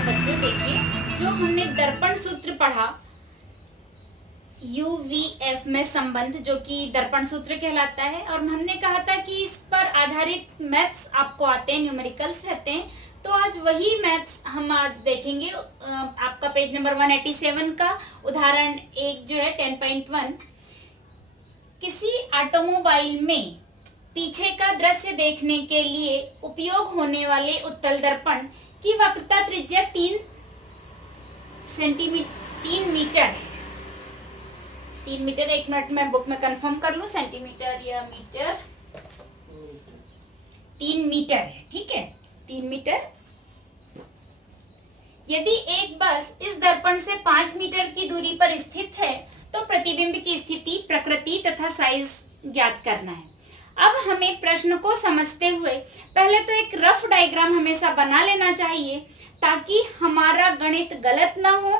तो बच्चों देखिए, जो हमने दर्पण सूत्र पढ़ा UVF में संबंध, जो कि दर्पण सूत्र कहलाता है, और हमने कहा था कि इस पर आधारित मैथ्स आपको आते हैं, न्यूमेरिकल्स रहते हैं। तो आज वही मैथ्स हम आज देखेंगे। आपका पेज नंबर 187 का उदाहरण एक जो है 10.1, किसी ऑटोमोबाइल में पीछे का दृश्य देखने के लिए उपयोग होने वाले उत्तल दर्पण की वक्रता त्रिज्या 3 मीटर। 3 मीटर, एक मिनट में बुक में कंफर्म कर लूं, सेंटीमीटर या मीटर। 3 मीटर है, ठीक है, 3 मीटर। यदि एक बस इस दर्पण से 5 मीटर की दूरी पर स्थित है तो प्रतिबिंब की स्थिति, प्रकृति तथा साइज ज्ञात करना है। अब हमें प्रश्न को समझते हुए पहले तो एक रफ डायग्राम हमेशा बना लेना चाहिए, ताकि हमारा गणित गलत ना हो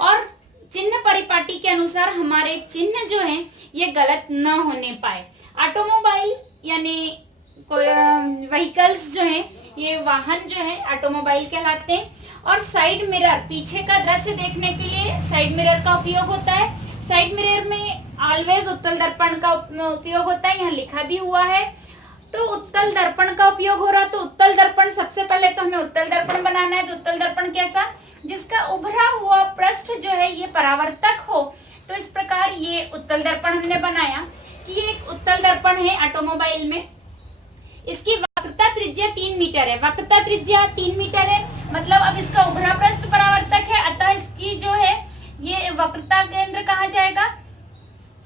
और चिन्ह परिपाटी के अनुसार हमारे चिन्ह जो हैं ये गलत न होने पाए। ऑटोमोबाइल यानी व्हीकल्स जो हैं, ये वाहन जो है ऑटोमोबाइल कहलाते हैं। और साइड मिरर, पीछे का दृश्य देखने के लिए साइड मिरर का उपयोग होता है। साइड मिरर में ऑलवेज उत्तल दर्पण का उपयोग होता है, यहाँ लिखा भी हुआ है। तो उत्तल दर्पण का उपयोग हो रहा, तो उत्तल दर्पण, सबसे पहले तो हमें उत्तल दर्पण बनाना है। तो उत्तल दर्पण कैसा, जिसका उभरा हुआ पृष्ठ जो है ये परावर्तक हो। तो इस प्रकार ये उत्तल दर्पण हमने बनाया कि ये एक उत्तल दर्पण है ऑटोमोबाइल में। इसकी वक्रता त्रिज्या 3 मीटर है। वक्रता त्रिज्या 3 मीटर है, मतलब अब इसका उभरा पृष्ठ परावर्तक है, अतः इसकी जो है ये वक्रता केंद्र कहा जाएगा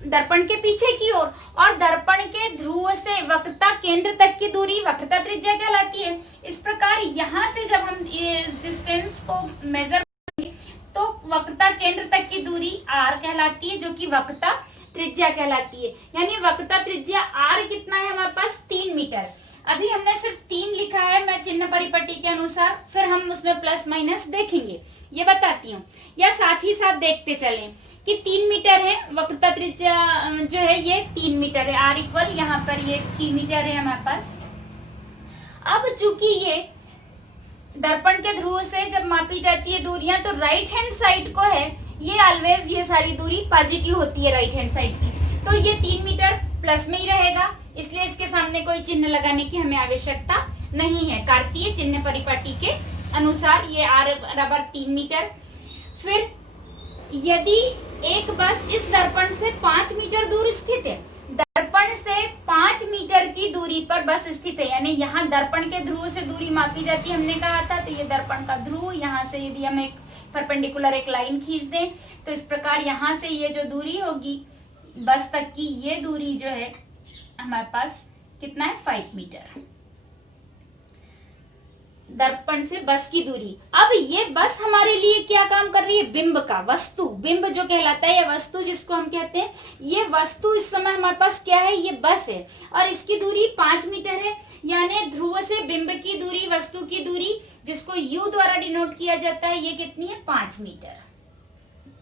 दर्पण के पीछे की ओर। और दर्पण के ध्रुव से वक्रता केंद्र तक की दूरी वक्रता त्रिज्या कहलाती है। इस प्रकार यहाँ से जब हम इस डिस्टेंस को मेजर करेंगे तो वक्रता केंद्र तक की दूरी r कहलाती है, जो कि वक्रता त्रिज्या कहलाती है। यानी वक्रता त्रिज्या r कितना है हमारे पास, 3 मीटर। अभी हमने सिर्फ 3 लिखा है, मैं चिन्ह परिपट्टी के अनुसार, फिर हम उसमें प्लस माइनस देखेंगे, ये बताती हूँ। या साथ ही साथ देखते चलें कि 3 मीटर है वक्रता त्रिज्या जो है, ये 3 मीटर है। r इक्वल यहाँ पर ये 3 मीटर है हमारे पास। अब चूंकि ये दर्पण के ध्रुव से जब मापी जाती है दूरियां, तो राइट हैंड साइड को है ये ऑलवेज, ये सारी दूरी पॉजिटिव होती है राइट हैंड साइड की। तो ये 3 मीटर प्लस में ही रहेगा, इसलिए इसके सामने कोई चिन्ह लगाने की हमें आवश्यकता नहीं है। कार्तीय चिन्ह परिपाटी के अनुसार ये r बराबर 3 मीटर। फिर यदि एक बस इस दर्पण से 5 मीटर दूर स्थित है, दर्पण से 5 मीटर की दूरी पर बस स्थित है, यानी यहाँ दर्पण के ध्रुव से दूरी मापी जाती है, हमने कहा था। तो ये दर्पण का ध्रुव, यहाँ से यदि हम एक परपेंडिकुलर एक लाइन खींच दें तो इस प्रकार यहाँ से ये जो दूरी होगी बस तक की, ये दूरी जो है हमारे पास कितना है, 5 मीटर दर्पण से बस की दूरी। अब ये बस हमारे लिए क्या काम कर रही है, बिंब का, वस्तु, बिंब जो कहलाता है, ये वस्तु जिसको हम कहते हैं, ये वस्तु इस समय हमारे पास क्या है, ये बस है और इसकी दूरी 5 मीटर है। यानी ध्रुव से बिंब की दूरी, वस्तु की दूरी, जिसको u द्वारा डिनोट किया जाता है, ये कितनी है, 5 मीटर।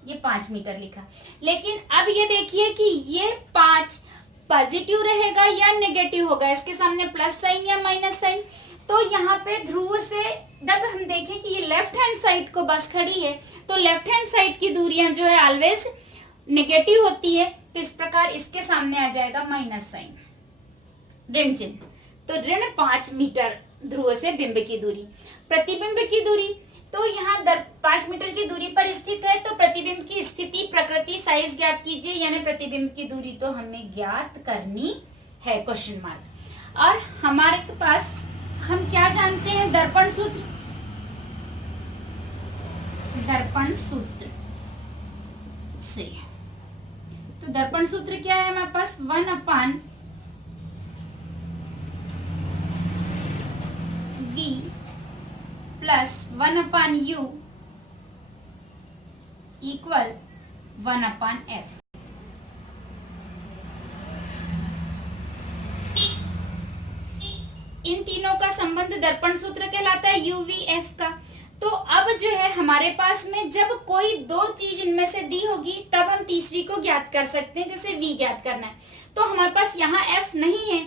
ये 5 मीटर लिखा। लेकिन अब ये देखिए कि ये 5 पॉजिटिव रहेगा या नेगेटिव होगा, इसके सामने प्लस साइन या माइनस साइन। तो यहाँ पे ध्रुव से जब हम देखें कि ये लेफ्ट हैंड साइड को बस खड़ी है, तो लेफ्ट हैंड साइड की दूरियां जो है ऑलवेज नेगेटिव होती है। तो इस प्रकार इसके सामने आ जाएगा माइनस साइन, ऋण चिन्ह। तो ऋण 5 मीटर ध्रुव से बिंब की दूरी। प्रतिबिंब की दूरी, तो यहाँ 5 मीटर की दूरी पर स्थित है, तो प्रतिबिंब की स्थिति, प्रकृति, साइज ज्ञात कीजिए। यानी प्रतिबिंब की दूरी तो हमें ज्ञात करनी है, क्वेश्चन मार्क। और हमारे पास हम क्या जानते हैं, दर्पण सूत्र। दर्पण सूत्र से, तो दर्पण सूत्र क्या है हमारे पास, 1/v plus 1/u equal 1/f। इन तीनों का संबंध दर्पण सूत्र कहलाता है, UVF का। तो अब जो है हमारे पास में जब कोई दो चीज इनमें से दी होगी तब हम तीसरी को ज्ञात कर सकते हैं, जैसे V ज्ञात करना है। तो हमारे पास यहाँ F नहीं है,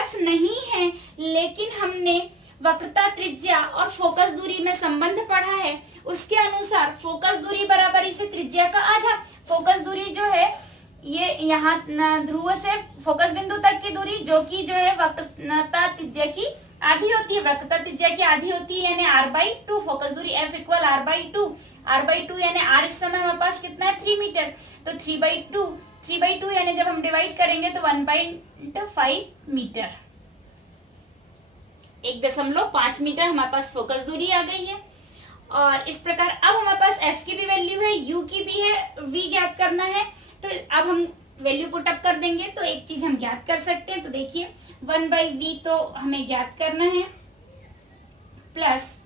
F नहीं है, लेकिन हमने वक्रता त्रिज्या और फोकस दूरी में संबंध पढ़ा है, उसके अनुसार फोकस दूरी बराबर इसे त्रिज्या का आधा। फोकस दूरी जो है ये यहाँ ध्रुव से फोकस बिंदु तक की दूरी जो कि जो है वक्रता त्रिज्या की आधी होती है, वक्रता त्रिज्या की आधी होती है यानी r/2। फोकस दूरी f इक्वल r/2 यानी r इस समय हमारे पास कितना है 3 मीटर, तो 3/2 यानी जब हम डिवाइड करेंगे तो 1.5 मीटर, 1.5 मीटर हमारे पास फोकस दूरी आ गई है। और इस प्रकार अब हमारे पास f की भी वैल्यू है, u की भी है, v ज्ञात करना है। तो अब हम वैल्यू पुट अप कर देंगे तो एक चीज हम ज्ञात कर सकते हैं। तो देखिए 1/v तो हमें ज्ञात करना है, प्लस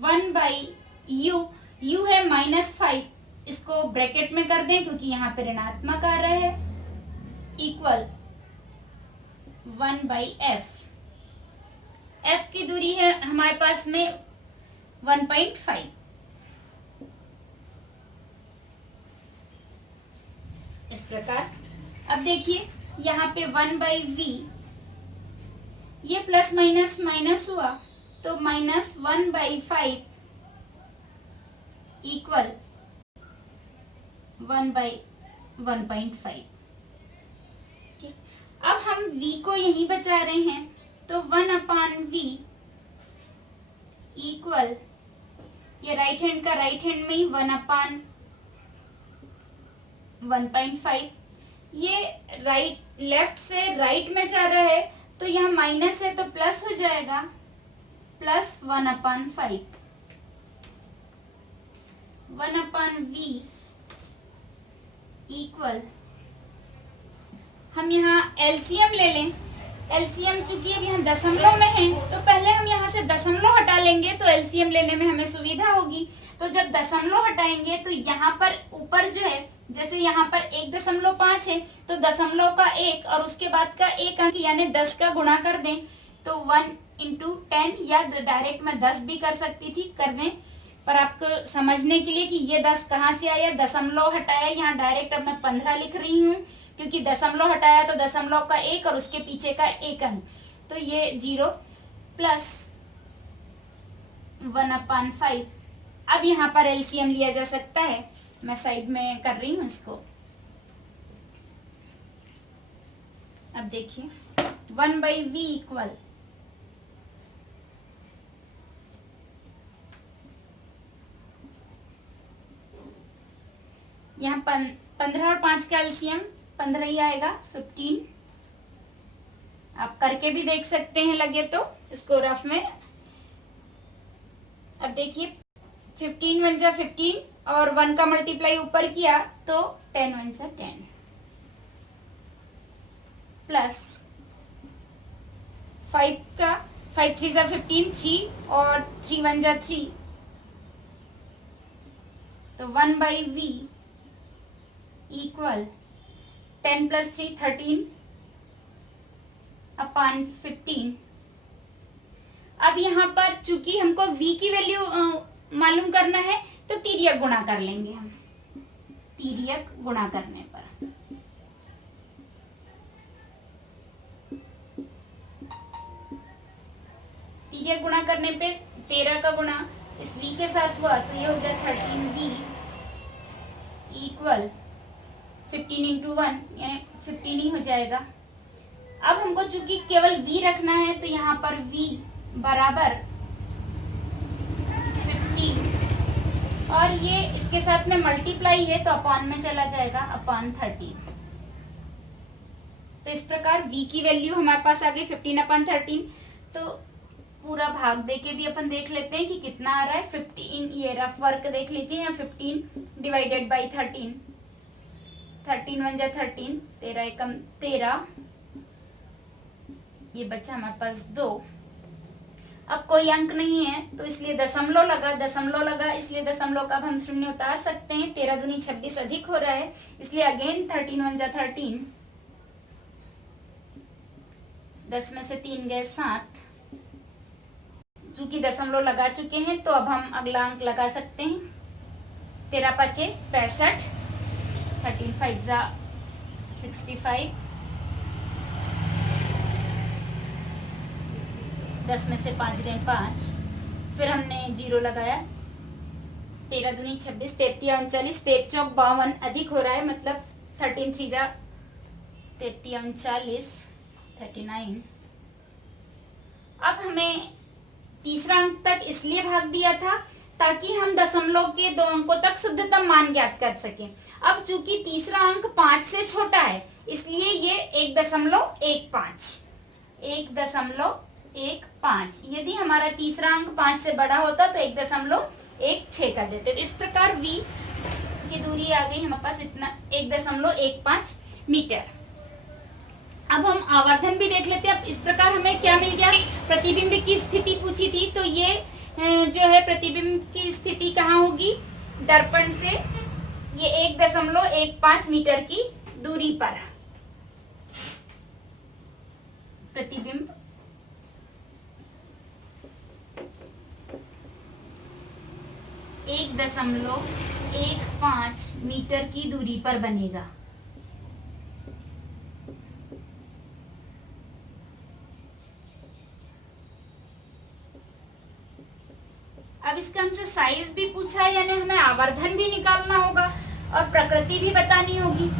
1/u, u है -5, इसको ब्रैकेट में कर दें क्योंकि यहाँ पे ऋणात्मक आ रहा है, इक्वल 1/f। f की दूरी है हमारे पास में 1.5। इस प्रकार अब देखिए यहाँ पे 1/v, ये प्लस माइनस माइनस हुआ तो -1/5 इक्वल 1/1.5। अब हम v को यहीं बचा रहे हैं तो 1/v इक्वल, ये राइट हैंड का राइट हैंड में ही 1/1.5, ये राइट लेफ्ट से राइट में जा रहा है तो यहाँ माइनस है तो प्लस हो जाएगा, प्लस 1/5। 1/v इक्वल, हम यहाँ एलसीएम ले लें। एलसीएम चूंकि अब यहाँ दशमलव में है तो पहले हम यहाँ से दशमलव हटा लेंगे तो एलसीएम लेने में हमें सुविधा होगी। तो जब दशमलव हटाएंगे तो यहाँ पर ऊपर जो है, जैसे यहाँ पर 1.5 है तो दशमलव का 1 और उसके बाद का 1 अंक यानी 10 का गुणा कर दें तो 1 × 10, या डायरेक्ट मैं 10 भी कर सकती थी, कर दें, पर आपको समझने के लिए कि ये 10 कहाँ से आया, दशमलव हटाया, यहाँ डायरेक्ट अब मैं 15 लिख रही हूँ क्योंकि दशमलव हटाया तो दशमलव का 1 और उसके पीछे का 1 अंक, तो ये 0 प्लस 1/5। अब यहाँ पर एलसीएम लिया जा सकता है, मैं साइड में कर रही हूँ इसको। अब देखिए 1/v इक्वल, यहाँ 15 और 5 का एलसीएम 15 ही आएगा, 15। आप करके भी देख सकते हैं लगे तो इसको रफ में। अब देखिए 15 1 जा 15 और 1 का मल्टीप्लाई ऊपर किया तो 10 1 जा 10 प्लस 5 का 5 3 जा 15, 3 और 3 1 जा 3, तो 1/v इक्वल 10 + 3 13/15। अब यहाँ पर चूंकि हमको v की वैल्यू मालूम करना है तो तिर्यक गुणा कर लेंगे हम, तिर्यक गुणा करने पर तिर्यक गुणा करने पे 13 का गुणा इस v के साथ हुआ तो ये हो गया 13v इक्वल 15 × 1 यानी 15 ही हो जाएगा। अब हमको चूंकि केवल v रखना है तो यहाँ पर v बराबर 15 और ये इसके साथ में मल्टीप्लाई है तो अपॉन में चला जाएगा, अपॉन 13। तो इस प्रकार v की वैल्यू हमारे पास आ गई 15/13। तो पूरा भाग देके भी अपन देख लेते हैं कि कितना आ रहा है। 15, ये रफ वर्क देख लीजिए, यहाँ 15 डिवाइडेड बाई 13, 13 1 जा 13, 13 एकम 13, ये बचा हमारे पास 2। अब कोई अंक नहीं है तो इसलिए दशमलव लगा, इसलिए दशमलव का अब हम शून्य उतार सकते हैं। 13 दूनी 26 अधिक हो रहा है, इसलिए अगेन 13 1 जा 13, 10 में से 3 गए 7। चूंकि दशमलव लगा चुके हैं तो अब हम अगला अंक लगा सकते हैं। 13 × 5 = 65, 13 5 जा 65, 10 में से 5 गए 5, फिर हमने 0 लगाया 13 दूनी 26, 33 39, 13 चौक 52 अधिक हो रहा है, मतलब 13 3 जा 33 39 39। अब हमें तीसरा अंक तक इसलिए भाग दिया था ताकि हम दशमलव के 2 अंकों तक शुद्धतम मान ज्ञात कर सकें। अब चूंकि तीसरा अंक 5 से छोटा है इसलिए ये 1.15 1.15। यदि हमारा तीसरा अंक 5 से बड़ा होता तो 1.16 कर देते। तो इस प्रकार v की दूरी आ गई हमारे पास इतना 1.15 मीटर। अब हम आवर्धन भी देख लेते हैं। अब इस प्रकार हमें क्या मिल गया, प्रतिबिंब की स्थिति पूछी थी, तो ये जो है प्रतिबिंब की स्थिति कहाँ होगी, दर्पण से ये 1.15 मीटर की दूरी पर प्रतिबिंब एक 1.15 मीटर की दूरी पर बनेगा। अब इसका हमसे साइज भी पूछा है, यानी हमें आवर्धन भी निकालना होगा और प्रकृति भी बतानी होगी।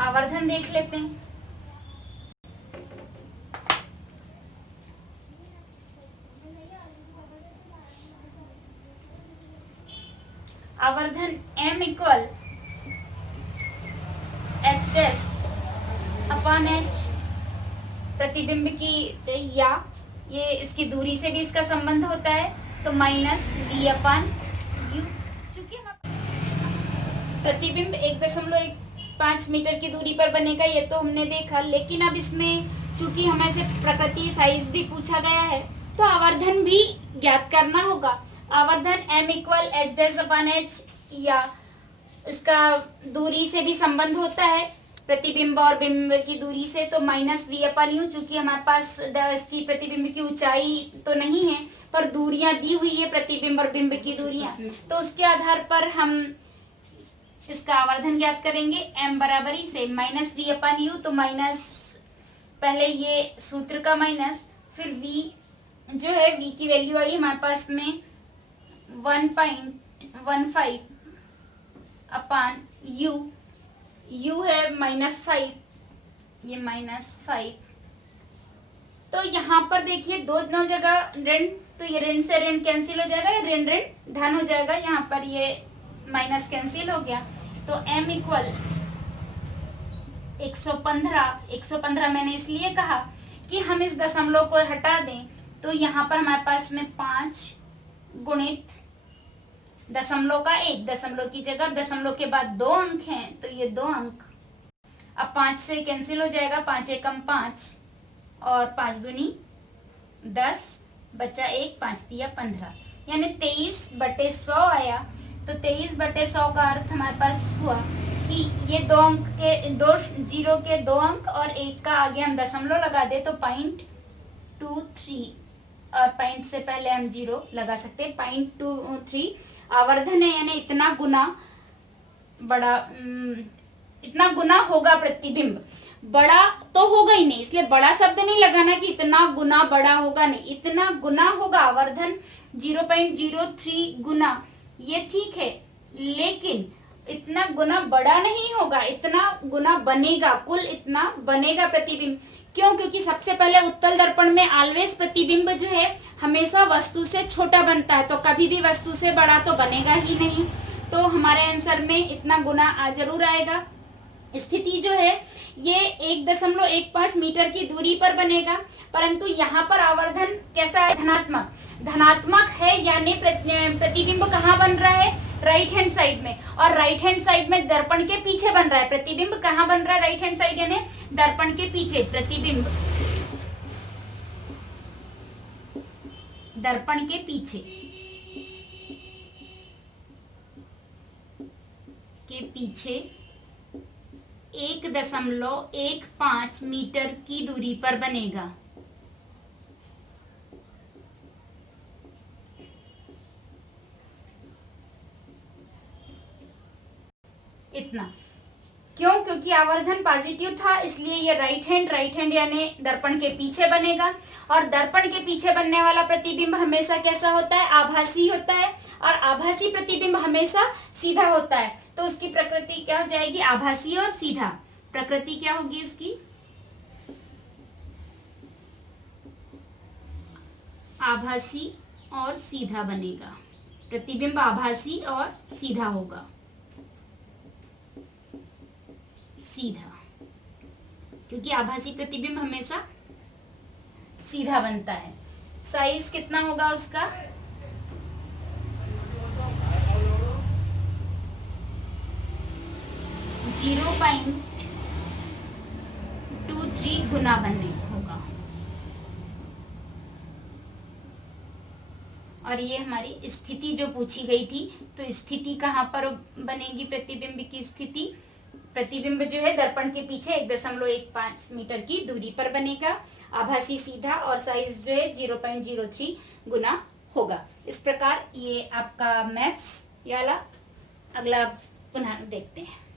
आवर्धन देख लेते हैं। आवर्धन m इक्वल h' प्रतिबिंब की या ये इसकी दूरी से भी इसका संबंध होता है, तो -v/u। चूंकि प्रतिबिंब 1.15 मीटर की दूरी पर बनेगा ये तो हमने देखा, लेकिन अब इसमें चूंकि हमें से प्रकृति साइज भी पूछा गया है तो आवर्धन भी ज्ञात करना होगा। आवर्धन m इक्वल h' या इसका दूरी से भी संबंध होता है, प्रतिबिंब और बिंब की दूरी से, तो -v/u। चूंकि हमारे पास इसकी प्रतिबिंब की ऊंचाई तो नहीं है पर दूरियां दी हुई है, प्रतिबिंब और बिंब की दूरियां, तो उसके आधार पर हम इसका आवर्धन ज्ञात करेंगे। m बराबरी से -v/u, तो माइनस पहले ये सूत्र का माइनस, फिर v जो है v की वैल्यू आई हमारे पास में 1.15 अपॉन u, u है -5, ये -5। तो यहाँ पर देखिए दोनों जगह ऋण, तो ये ऋण से ऋण कैंसिल हो जाएगा, ऋण ऋण धन हो जाएगा, यहाँ पर ये माइनस कैंसिल हो गया। तो m इक्वल 115 मैंने इसलिए कहा कि हम इस दशमलव को हटा दें, तो यहाँ पर हमारे पास में 5 गुणित दशमलव का 1, दशमलव की जगह दशमलव के बाद 2 अंक हैं, तो ये 2 अंक अब 5 से कैंसिल हो जाएगा, 5 एकम 5 और 5 दूनी 10, बचा 1, 5 तिया 15, यानी 23/100 आया। तो 23/100 का अर्थ हमारे पास हुआ कि ये 2 अंक के 2 जीरो के 2 अंक और 1 का आगे हम दशमलव लगा दे तो 0.23, और पॉइंट से पहले हम 0 लगा सकते हैं, 0.23 आवर्धन है, यानी इतना बड़ा इतना गुना होगा प्रतिबिंब। बड़ा तो होगा ही नहीं, इसलिए बड़ा शब्द नहीं लगाना कि इतना गुना बड़ा होगा, नहीं, इतना गुना होगा। आवर्धन 0.03 गुना, ये ठीक है, लेकिन इतना गुना बड़ा नहीं होगा, इतना गुना बनेगा, कुल इतना बनेगा प्रतिबिंब। क्यों? क्योंकि सबसे पहले उत्तल दर्पण में ऑलवेज प्रतिबिंब जो है हमेशा वस्तु से छोटा बनता है, तो कभी भी वस्तु से बड़ा तो बनेगा ही नहीं। तो हमारे आंसर में इतना गुना जरूर आएगा। स्थिति जो है ये 1.15 मीटर की दूरी पर बनेगा, परंतु यहाँ पर आवर्धन कैसा है, धनात्मक है, यानी प्रतिबिंब कहाँ बन रहा है, राइट हैंड साइड में, और राइट हैंड साइड में दर्पण के पीछे बन रहा है। प्रतिबिंब कहाँ बन रहा है, राइट हैंड साइड, यानी दर्पण के पीछे। प्रतिबिंब दर्पण के पीछे पीछे 1.15 मीटर की दूरी पर बनेगा। इतना क्यों? क्योंकि आवर्धन पॉजिटिव था, इसलिए ये राइट हैंड यानी दर्पण के पीछे बनेगा। और दर्पण के पीछे बनने वाला प्रतिबिंब हमेशा कैसा होता है? आभासी होता है। और आभासी प्रतिबिंब हमेशा सीधा होता है। तो उसकी प्रकृति क्या हो जाएगी? आभासी और सीधा। प्रकृति क्या होगी उसकी? आभासी और सीधा बनेगा। प्रतिबिंब आभासी और सीधा होगा। सीधा, क्योंकि आभासी प्रतिबिंब हमेशा सीधा बनता है। साइज कितना होगा उसका? 0.23 गुना बने होगा। और ये हमारी स्थिति जो पूछी गई थी, तो स्थिति कहाँ पर बनेगी? प्रतिबिंब की स्थिति, प्रतिबिंब जो है दर्पण के पीछे 1.15 मीटर की दूरी पर बनेगा, आभासी सीधा, और साइज जो है 0.03 गुना होगा। इस प्रकार ये आपका मैथ्स वाला अगला पुनः देखते हैं।